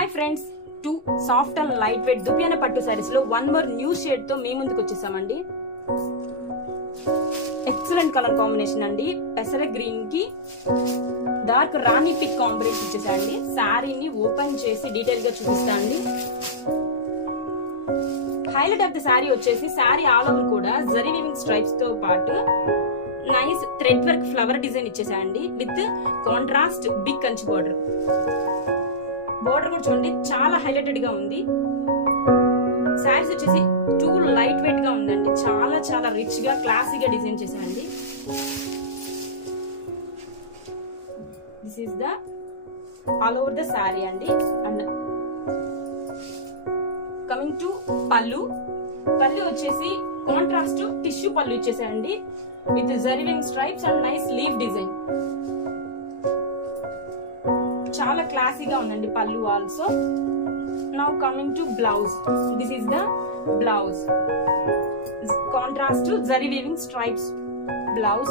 Hi friends, 2 soft and light weight dupion పట్టు సారీస్ లో 1 more new shade తో మీ ముందుకు వచ్చేసామండి. ఎక్సలెంట్ కలర్ కాంబినేషన్ అండి. పెసర గ్రీన్ కి డార్క్ రాణి పిక్ కాంబినేషన్ ఇచ్చేసాండి. శారీని ఓపెన్ చేసి డీటెయిల్ గా చూపిస్తా అండి. హైలైట్ ఆఫ్ ది శారీ వచ్చేసి శారీ ఆల్ ఓవర్ కూడా జరీ వీవింగ్ స్ట్రైప్స్ తో పాటు nice thread work flower design ఇచ్చేసాండి with contrast big Kanchi border. Border కూడా చూడండి చాలా హైలైటెడ్ గా ఉంది. శారీస్ వచ్చేసి 2 లైట్ వెయిట్ గా ఉందండి. చాలా చాలా రిచ్ గా క్లాసీగా డిజైన్ చేశానండి. This is the all over the saree అండి. అండ్ కమింగ్ టు పళ్ళు వచ్చేసి కాంట్రాస్ట్ టిష్యూ పళ్ళు ఇచ్చేసాయండి with zari weaving stripes and nice leaf design. చాలా క్లాసీగా ఉందండి పళ్ళు also. Now coming to blouse. This is the blouse. Contrast zari weaving stripes blouse